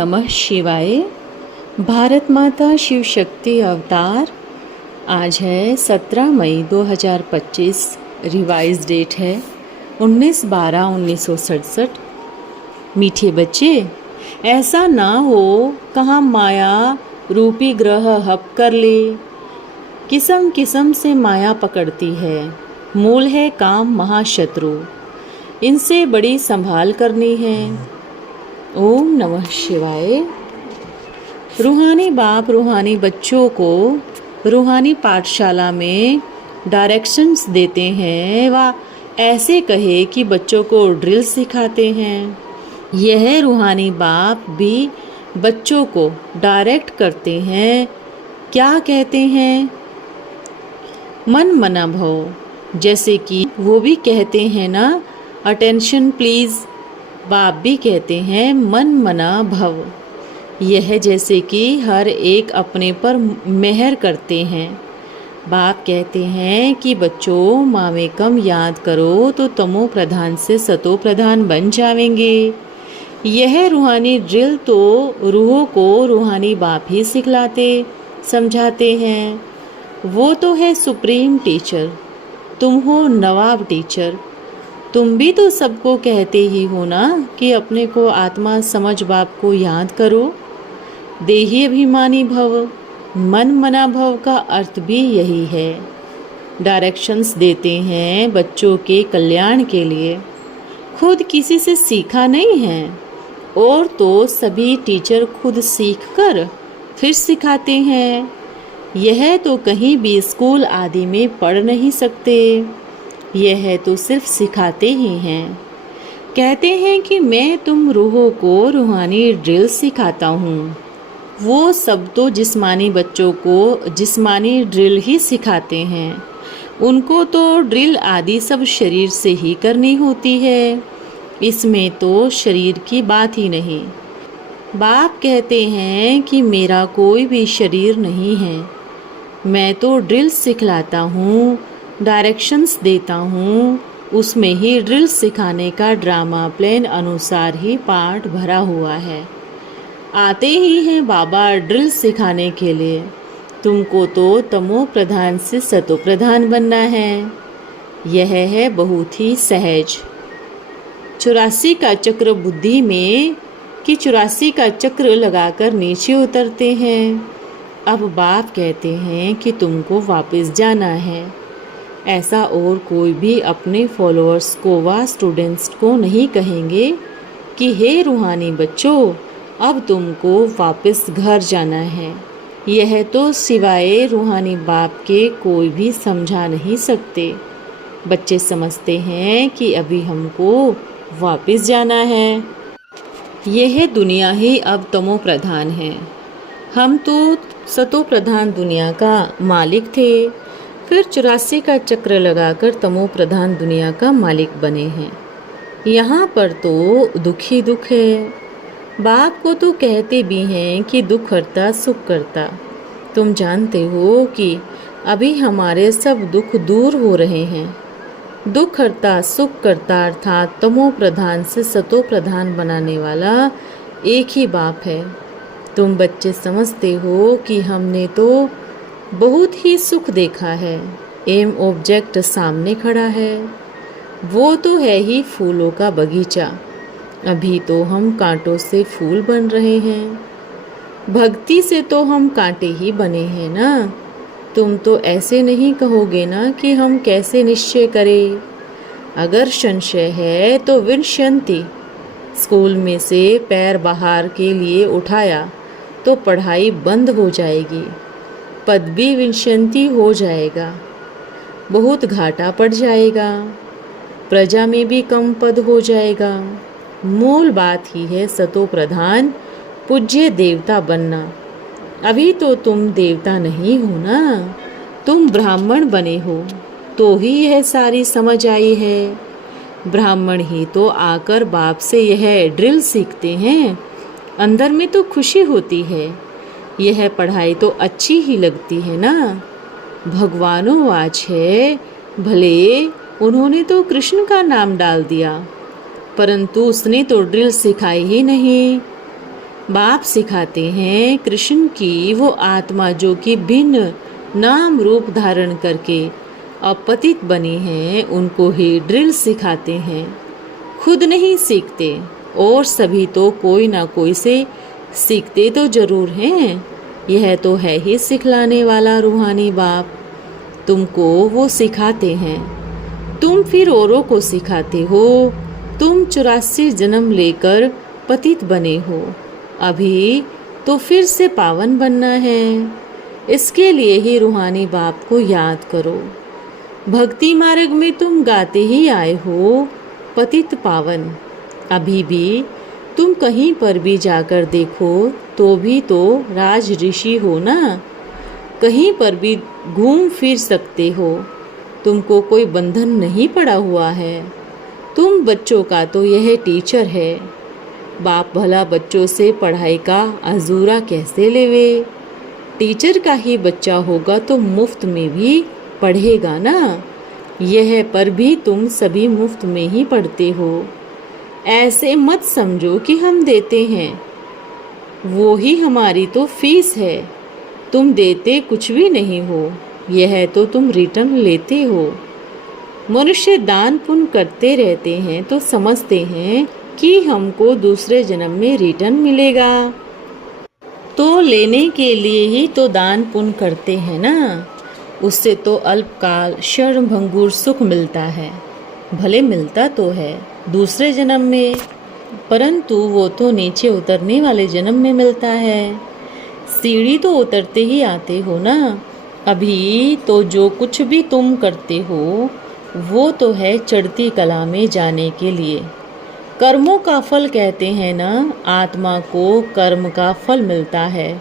नमः शिवाय। भारत माता शिव शक्ति अवतार। आज है 17 मई 2025। रिवाइज डेट है 19/12/1967। मीठे बच्चे, ऐसा ना हो कहाँ माया रूपी ग्रह हप कर ले। किस्म किस्म से माया पकड़ती है, मूल है काम महाशत्रु, इनसे बड़ी संभाल करनी है। ओम नमः शिवाय। रूहानी बाप रूहानी बच्चों को रूहानी पाठशाला में डायरेक्शंस देते हैं व ऐसे कहे कि बच्चों को ड्रिल सिखाते हैं। यह रूहानी बाप भी बच्चों को डायरेक्ट करते हैं। क्या कहते हैं? मन मना भव। जैसे कि वो भी कहते हैं ना, अटेंशन प्लीज़। बाप भी कहते हैं मन मना भव। यह जैसे कि हर एक अपने पर मेहर करते हैं। बाप कहते हैं कि बच्चों, माँ कम याद करो तो तमो प्रधान से सतो प्रधान बन जावेंगे। यह रूहानी ड्रिल तो रूहों को रूहानी बाप ही सिखलाते समझाते हैं। वो तो है सुप्रीम टीचर, तुम हो नवाब टीचर। तुम भी तो सबको कहते ही हो ना कि अपने को आत्मा समझ बाप को याद करो। देही अभिमानी भव, मन मना भव का अर्थ भी यही है। डायरेक्शंस देते हैं बच्चों के कल्याण के लिए, खुद किसी से सीखा नहीं है। और तो सभी टीचर खुद सीख कर फिर सिखाते हैं। यह तो कहीं भी स्कूल आदि में पढ़ नहीं सकते। यह तो सिर्फ सिखाते ही हैं। कहते हैं कि मैं तुम रूहों को रूहानी ड्रिल सिखाता हूँ। वो सब तो जिस्मानी बच्चों को जिस्मानी ड्रिल ही सिखाते हैं। उनको तो ड्रिल आदि सब शरीर से ही करनी होती है। इसमें तो शरीर की बात ही नहीं। बाप कहते हैं कि मेरा कोई भी शरीर नहीं है। मैं तो ड्रिल सिखलाता हूँ, डायरेक्शंस देता हूँ। उसमें ही ड्रिल सिखाने का ड्रामा प्लान अनुसार ही पाठ भरा हुआ है। आते ही हैं बाबा ड्रिल सिखाने के लिए। तुमको तो तमो प्रधान से सतो प्रधान बनना है। यह है बहुत ही सहज। 84 का चक्र बुद्धि में कि 84 का चक्र लगाकर नीचे उतरते हैं। अब बाप कहते हैं कि तुमको वापस जाना है। ऐसा और कोई भी अपने फॉलोअर्स को व स्टूडेंट्स को नहीं कहेंगे कि हे रूहानी बच्चों, अब तुमको वापस घर जाना है। यह तो सिवाय रूहानी बाप के कोई भी समझा नहीं सकते। बच्चे समझते हैं कि अभी हमको वापस जाना है। यह दुनिया ही अब तमो प्रधान है। हम तो सतो प्रधान दुनिया का मालिक थे, फिर 84 का चक्र लगाकर तमो प्रधान दुनिया का मालिक बने हैं। यहाँ पर तो दुख ही दुख है। बाप को तो कहते भी हैं कि दुख हरता सुख करता। तुम जानते हो कि अभी हमारे सब दुख दूर हो रहे हैं। दुख हरता सुख करता अर्थात तमो प्रधान से सतो प्रधान बनाने वाला एक ही बाप है। तुम बच्चे समझते हो कि हमने तो बहुत ही सुख देखा है। एम ऑब्जेक्ट सामने खड़ा है, वो तो है ही फूलों का बगीचा। अभी तो हम कांटों से फूल बन रहे हैं। भक्ति से तो हम कांटे ही बने हैं ना। तुम तो ऐसे नहीं कहोगे ना कि हम कैसे निश्चय करें। अगर संशय है तो विनश्यंति। स्कूल में से पैर बाहर के लिए उठाया तो पढ़ाई बंद हो जाएगी। पद भी विनश्यंति हो जाएगा, बहुत घाटा पड़ जाएगा। प्रजा में भी कम पद हो जाएगा। मूल बात ही है सतो प्रधान पूज्य देवता बनना। अभी तो तुम देवता नहीं हो ना, तुम ब्राह्मण बने हो तो ही यह सारी समझ आई है। ब्राह्मण ही तो आकर बाप से यह ड्रिल सीखते हैं। अंदर में तो खुशी होती है। यह पढ़ाई तो अच्छी ही लगती है ना। भगवानों आज है, भले उन्होंने तो कृष्ण का नाम डाल दिया, परंतु उसने तो ड्रिल सिखाई ही नहीं। बाप सिखाते हैं कृष्ण की वो आत्मा जो कि भिन्न नाम रूप धारण करके अपतित बनी हैं, उनको ही ड्रिल सिखाते हैं। खुद नहीं सीखते और सभी तो कोई ना कोई से सीखते तो जरूर हैं। यह तो है ही सिखलाने वाला रूहानी बाप। तुमको वो सिखाते हैं, तुम फिर औरों को सिखाते हो। तुम 84 जन्म लेकर पतित बने हो, अभी तो फिर से पावन बनना है। इसके लिए ही रूहानी बाप को याद करो। भक्ति मार्ग में तुम गाते ही आए हो पतित पावन। अभी भी तुम कहीं पर भी जाकर देखो तो भी तो राज ऋषि हो ना, कहीं पर भी घूम फिर सकते हो। तुमको कोई बंधन नहीं पड़ा हुआ है। तुम बच्चों का तो यह टीचर है। बाप भला बच्चों से पढ़ाई का अजूरा कैसे लेवे। टीचर का ही बच्चा होगा तो मुफ्त में भी पढ़ेगा ना। यह पर भी तुम सभी मुफ्त में ही पढ़ते हो। ऐसे मत समझो कि हम देते हैं, वो ही हमारी तो फीस है। तुम देते कुछ भी नहीं हो, यह तो तुम रिटर्न लेते हो। मनुष्य दान पुण्य करते रहते हैं तो समझते हैं कि हमको दूसरे जन्म में रिटर्न मिलेगा, तो लेने के लिए ही तो दान पुण्य करते हैं ना। उससे तो अल्पकाल क्षण भंगुर सुख मिलता है। भले मिलता तो है दूसरे जन्म में, परंतु वो तो नीचे उतरने वाले जन्म में मिलता है। सीढ़ी तो उतरते ही आते हो ना। अभी तो जो कुछ भी तुम करते हो वो तो है चढ़ती कला में जाने के लिए। कर्मों का फल कहते हैं ना, आत्मा को कर्म का फल मिलता है।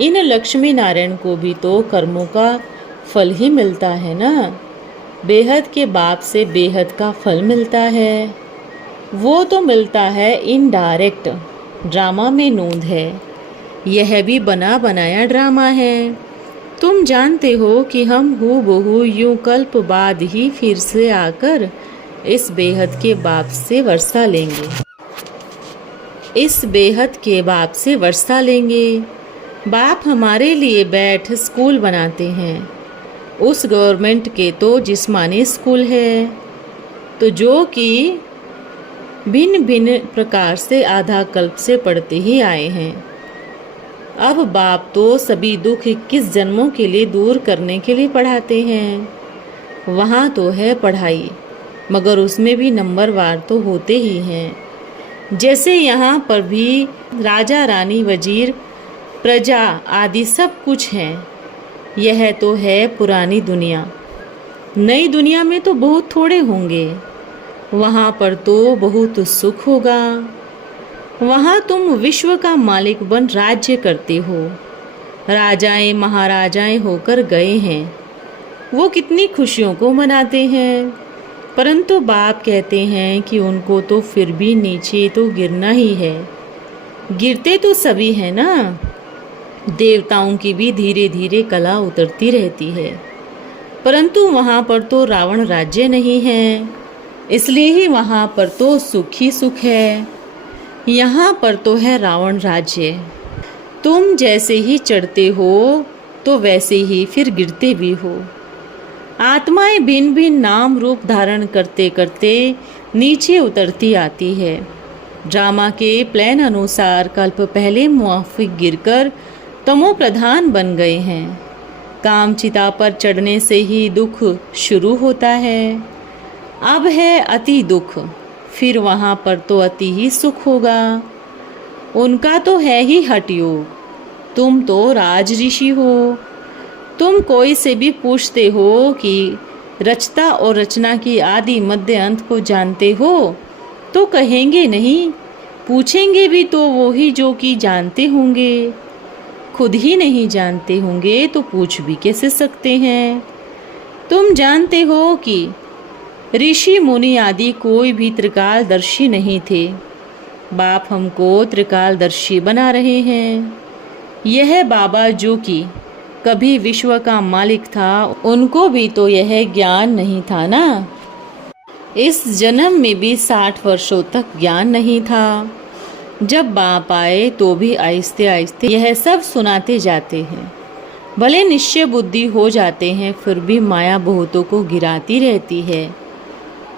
इन लक्ष्मी नारायण को भी तो कर्मों का फल ही मिलता है ना। बेहद के बाप से बेहद का फल मिलता है। वो तो मिलता है इनडायरेक्ट। ड्रामा में नोंद है, यह भी बना बनाया ड्रामा है। तुम जानते हो कि हम हूबहू यूं कल्प बाद ही फिर से आकर इस बेहद के बाप से वर्षा लेंगे। इस बेहद के बाप से वर्षा लेंगे। बाप हमारे लिए बैठ स्कूल बनाते हैं। उस गवर्नमेंट के तो जिस्मानी स्कूल है, तो जो कि भिन्न भिन्न प्रकार से आधा कल्प से पढ़ते ही आए हैं। अब बाप तो सभी दुख 21 जन्मों के लिए दूर करने के लिए पढ़ाते हैं। वहाँ तो है पढ़ाई, मगर उसमें भी नंबरवार तो होते ही हैं। जैसे यहाँ पर भी राजा रानी वजीर प्रजा आदि सब कुछ है। यह तो है पुरानी दुनिया। नई दुनिया में तो बहुत थोड़े होंगे। वहाँ पर तो बहुत सुख होगा। वहाँ तुम विश्व का मालिक बन राज्य करते हो। राजाएं महाराजाएं होकर गए हैं, वो कितनी खुशियों को मनाते हैं। परंतु बाप कहते हैं कि उनको तो फिर भी नीचे तो गिरना ही है। गिरते तो सभी हैं ना। देवताओं की भी धीरे धीरे कला उतरती रहती है, परंतु वहाँ पर तो रावण राज्य नहीं है, इसलिए ही वहाँ पर तो सुख ही सुख है। यहाँ पर तो है रावण राज्य। तुम जैसे ही चढ़ते हो तो वैसे ही फिर गिरते भी हो। आत्माएं भिन्न भिन्न नाम रूप धारण करते करते नीचे उतरती आती है। ड्रामा के प्लान अनुसार कल्प पहले मुआफिक गिरकर तमो प्रधान बन गए हैं। काम चिता पर चढ़ने से ही दुख शुरू होता है। अब है अति दुख, फिर वहाँ पर तो अति ही सुख होगा। उनका तो है ही हठ योग। तुम तो राज ऋषि हो। तुम कोई से भी पूछते हो कि रचता और रचना की आदि मध्य अंत को जानते हो, तो कहेंगे नहीं। पूछेंगे भी तो वो ही जो कि जानते होंगे। खुद ही नहीं जानते होंगे तो पूछ भी कैसे सकते हैं। तुम जानते हो कि ऋषि मुनि आदि कोई भी त्रिकालदर्शी नहीं थे। बाप हमको त्रिकालदर्शी बना रहे हैं। यह बाबा जो कि कभी विश्व का मालिक था, उनको भी तो यह ज्ञान नहीं था ना। इस जन्म में भी 60 वर्षों तक ज्ञान नहीं था। जब बाप आए तो भी आहिस्ते आहिस्ते यह सब सुनाते जाते हैं। भले निश्चय बुद्धि हो जाते हैं, फिर भी माया बहुतों को गिराती रहती है।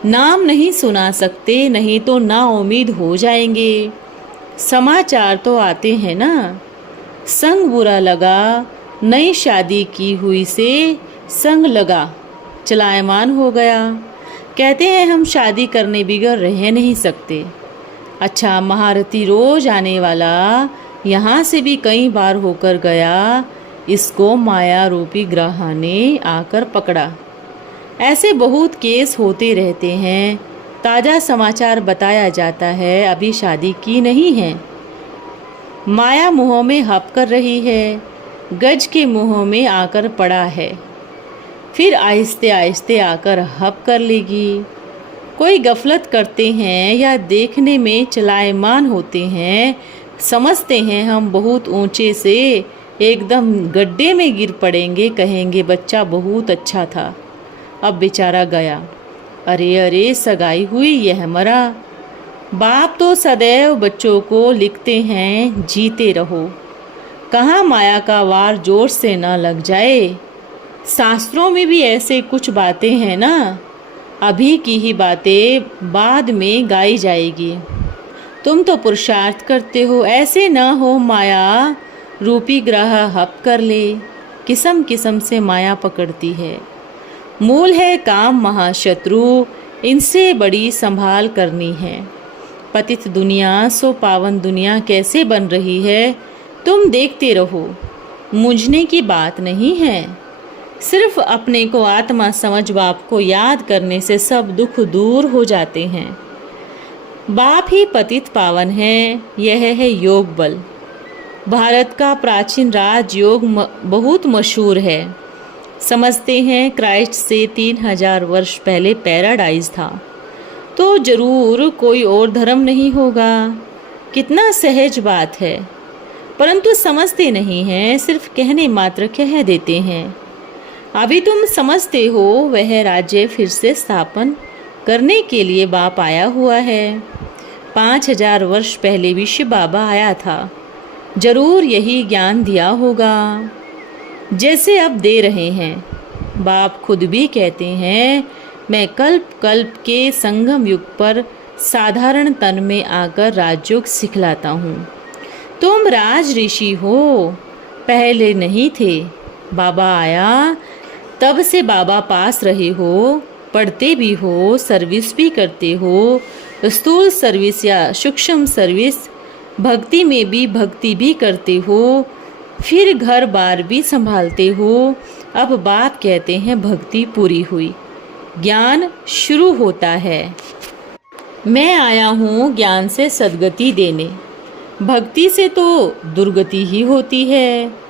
नाम नहीं सुना सकते, नहीं तो ना उम्मीद हो जाएंगे। समाचार तो आते हैं ना, संग बुरा लगा, नई शादी की हुई से संग लगा, चलायमान हो गया। कहते हैं हम शादी करने बिगर रह नहीं सकते। अच्छा, महारथी रोज आने वाला यहाँ से भी कई बार होकर गया, इसको माया रूपी ग्रह ने आकर पकड़ा। ऐसे बहुत केस होते रहते हैं। ताज़ा समाचार बताया जाता है, अभी शादी की नहीं है, माया मुँह में हप कर रही है, गज के मुँह में आकर पड़ा है, फिर आहिस्ते आहिस्ते आकर हप कर लेगी। कोई गफलत करते हैं या देखने में चलायमान होते हैं, समझते हैं हम बहुत ऊंचे से एकदम गड्ढे में गिर पड़ेंगे, कहेंगे बच्चा बहुत अच्छा था, अब बेचारा गया, अरे अरे सगाई हुई यह मरा। बाप तो सदैव बच्चों को लिखते हैं, जीते रहो, कहाँ माया का वार जोर से न लग जाए। शास्त्रों में भी ऐसे कुछ बातें हैं ना, अभी की ही बातें बाद में गाई जाएगी। तुम तो पुरुषार्थ करते हो, ऐसे न हो माया रूपी ग्रह हप कर ले। किस्म किस्म से माया पकड़ती है। मूल है काम महाशत्रु, इनसे बड़ी संभाल करनी है। पतित दुनिया सो पावन दुनिया कैसे बन रही है, तुम देखते रहो, मुझने की बात नहीं है। सिर्फ अपने को आत्मा समझ बाप को याद करने से सब दुख दूर हो जाते हैं। बाप ही पतित पावन है, यह है योग बल। भारत का प्राचीन राजयोग बहुत मशहूर है। समझते हैं क्राइस्ट से 3000 वर्ष पहले पैराडाइज था, तो जरूर कोई और धर्म नहीं होगा। कितना सहज बात है, परंतु समझते नहीं हैं, सिर्फ कहने मात्र कह देते हैं। अभी तुम समझते हो, वह राज्य फिर से स्थापन करने के लिए बाप आया हुआ है। 5000 वर्ष पहले विश्व बाबा आया था, जरूर यही ज्ञान दिया होगा जैसे अब दे रहे हैं। बाप खुद भी कहते हैं, मैं कल्प कल्प के संगम युग पर साधारण तन में आकर राजयोग सिखलाता हूँ। तुम राज ऋषि हो, पहले नहीं थे, बाबा आया तब से बाबा पास रहे हो, पढ़ते भी हो, सर्विस भी करते हो, स्थूल सर्विस या सूक्ष्म सर्विस, भक्ति में भी भक्ति भी करते हो, फिर घर बार भी संभालते हो। अब बाप कहते हैं भक्ति पूरी हुई, ज्ञान शुरू होता है। मैं आया हूँ ज्ञान से सद्गति देने, भक्ति से तो दुर्गति ही होती है।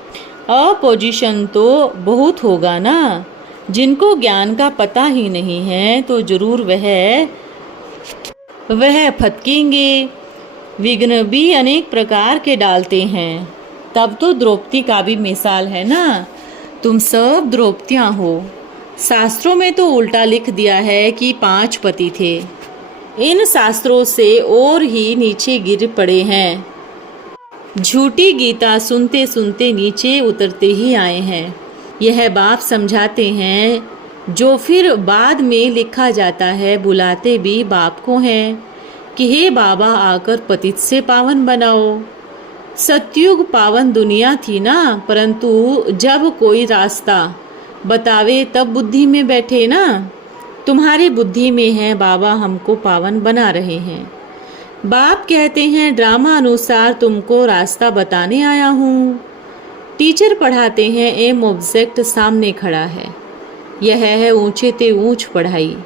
अपोजिशन तो बहुत होगा ना, जिनको ज्ञान का पता ही नहीं है तो जरूर वह फटकेंगे। विघ्न भी अनेक प्रकार के डालते हैं। तब तो द्रौपदी का भी मिसाल है ना, तुम सब द्रौपदियाँ हो। शास्त्रों में तो उल्टा लिख दिया है कि 5 पति थे, इन शास्त्रों से और ही नीचे गिर पड़े हैं। झूठी गीता सुनते सुनते नीचे उतरते ही आए हैं। यह बाप समझाते हैं, जो फिर बाद में लिखा जाता है, बुलाते भी बाप को हैं कि हे बाबा आकर पतित से पावन बनाओ। सतयुग पावन दुनिया थी ना, परंतु जब कोई रास्ता बतावे तब बुद्धि में बैठे ना। तुम्हारी बुद्धि में है, बाबा हमको पावन बना रहे हैं। बाप कहते हैं ड्रामा अनुसार तुमको रास्ता बताने आया हूँ। टीचर पढ़ाते हैं, एम ऑब्जेक्ट सामने खड़ा है, यह है ऊंचे ते ऊंच पढ़ाई।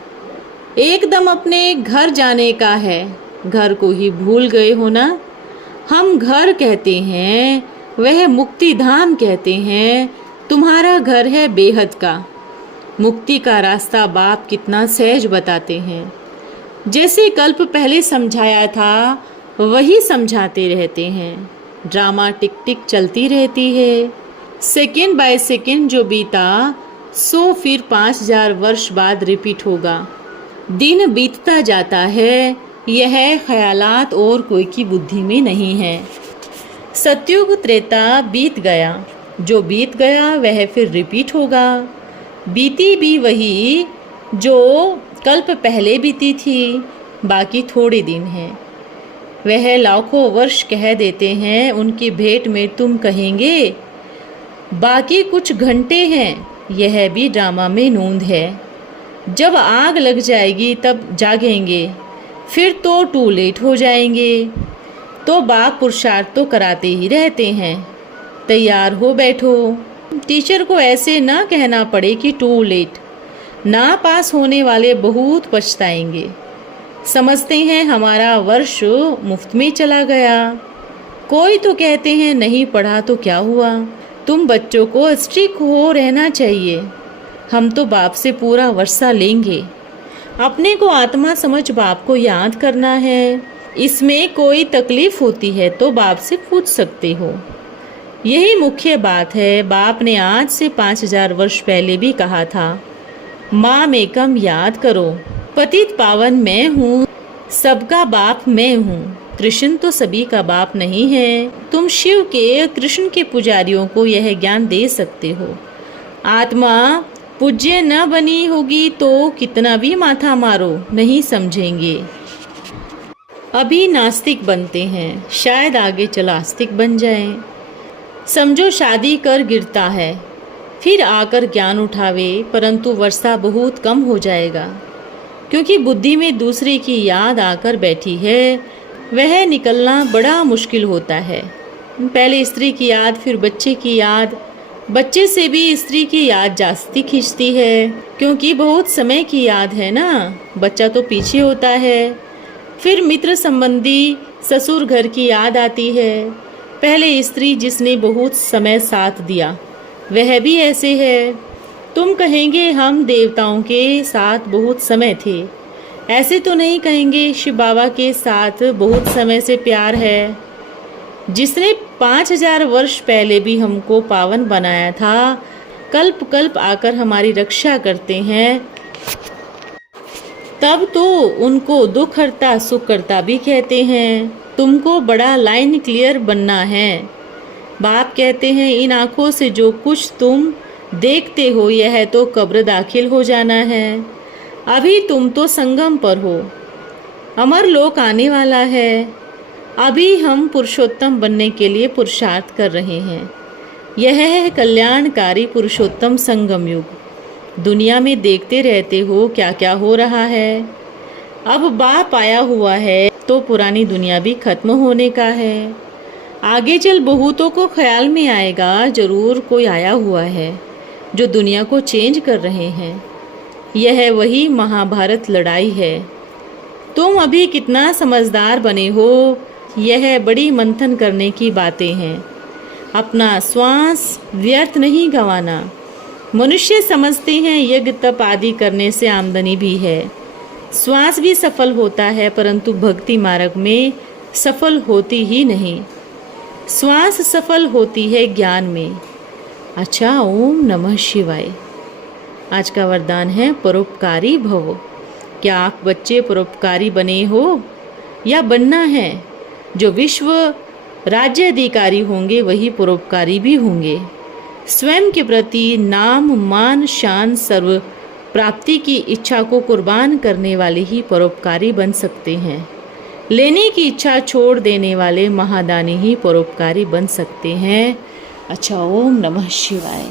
एकदम अपने घर जाने का है, घर को ही भूल गए हो ना। हम घर कहते हैं, वह मुक्ति धाम कहते हैं। तुम्हारा घर है बेहद का। मुक्ति का रास्ता बाप कितना सहज बताते हैं। जैसे कल्प पहले समझाया था वही समझाते रहते हैं। ड्रामा टिक टिक चलती रहती है। सेकेंड बाय सेकेंड जो बीता सो फिर 5000 वर्ष बाद रिपीट होगा। दिन बीतता जाता है, यह ख्यालात और कोई की बुद्धि में नहीं है। सतयुग त्रेता बीत गया, जो बीत गया वह फिर रिपीट होगा। बीती भी वही जो कल्प पहले बीती थी, बाकी थोड़े दिन हैं। वह लाखों वर्ष कह देते हैं, उनकी भेंट में तुम कहेंगे बाकी कुछ घंटे हैं। यह भी ड्रामा में नूंद है। जब आग लग जाएगी तब जागेंगे, फिर तो टू लेट हो जाएंगे। तो बाप पुरुषार्थ तो कराते ही रहते हैं। तैयार हो बैठो। टीचर को ऐसे ना कहना पड़े कि टू लेट। ना पास होने वाले बहुत पछताएंगे। समझते हैं हमारा वर्ष मुफ्त में चला गया। कोई तो कहते हैं नहीं पढ़ा तो क्या हुआ, तुम बच्चों को स्ट्रिक्ट हो रहना चाहिए। हम तो बाप से पूरा वर्षा लेंगे। अपने को आत्मा समझ बाप को याद करना है। इसमें कोई तकलीफ होती है तो बाप से पूछ सकते हो। यही मुख्य बात है। बाप ने आज से 5000 वर्ष पहले भी कहा था, माँ में कम याद करो। पतित पावन मैं हूँ, सबका बाप मैं हूँ। कृष्ण तो सभी का बाप नहीं है। तुम शिव के कृष्ण के पुजारियों को यह ज्ञान दे सकते हो। आत्मा पूज्य न बनी होगी तो कितना भी माथा मारो नहीं समझेंगे। अभी नास्तिक बनते हैं, शायद आगे चल आस्तिक बन जाएं। समझो शादी कर गिरता है, फिर आकर ज्ञान उठावे, परंतु वर्षा बहुत कम हो जाएगा, क्योंकि बुद्धि में दूसरे की याद आकर बैठी है। वह निकलना बड़ा मुश्किल होता है। पहले स्त्री की याद, फिर बच्चे की याद। बच्चे से भी स्त्री की याद जास्ती खींचती है, क्योंकि बहुत समय की याद है ना। बच्चा तो पीछे होता है। फिर मित्र संबंधी ससुर घर की याद आती है। पहले स्त्री जिसने बहुत समय साथ दिया, वह भी ऐसे है। तुम कहेंगे हम देवताओं के साथ बहुत समय थे। ऐसे तो नहीं कहेंगे शिव बाबा के साथ बहुत समय से प्यार है। जिसने 5000 वर्ष पहले भी हमको पावन बनाया था, कल्प कल्प आकर हमारी रक्षा करते हैं, तब तो उनको दुख हरता सुख करता भी कहते हैं। तुमको बड़ा लाइन क्लियर बनना है। बाप कहते हैं इन आँखों से जो कुछ तुम देखते हो यह तो कब्र दाखिल हो जाना है। अभी तुम तो संगम पर हो, अमर लोक आने वाला है। अभी हम पुरुषोत्तम बनने के लिए पुरुषार्थ कर रहे हैं। यह है कल्याणकारी पुरुषोत्तम संगम युग। दुनिया में देखते रहते हो क्या क्या हो रहा है। अब बाप आया हुआ है तो पुरानी दुनिया भी खत्म होने का है। आगे चल बहुतों को ख्याल में आएगा जरूर कोई आया हुआ है जो दुनिया को चेंज कर रहे हैं। यह वही महाभारत लड़ाई है। तुम अभी कितना समझदार बने हो, यह बड़ी मंथन करने की बातें हैं। अपना श्वास व्यर्थ नहीं गंवाना। मनुष्य समझते हैं यज्ञ तप आदि करने से आमदनी भी है, श्वास भी सफल होता है, परंतु भक्ति मार्ग में सफल होती ही नहीं। श्वास सफल होती है ज्ञान में। अच्छा, ओम नमः शिवाय। आज का वरदान है परोपकारी भव। क्या आप बच्चे परोपकारी बने हो या बनना है? जो विश्व राज्य अधिकारी होंगे वही परोपकारी भी होंगे। स्वयं के प्रति नाम मान शान सर्व प्राप्ति की इच्छा को कुर्बान करने वाले ही परोपकारी बन सकते हैं। लेने की इच्छा छोड़ देने वाले महादानी ही परोपकारी बन सकते हैं। अच्छा, ओम नमः शिवाय।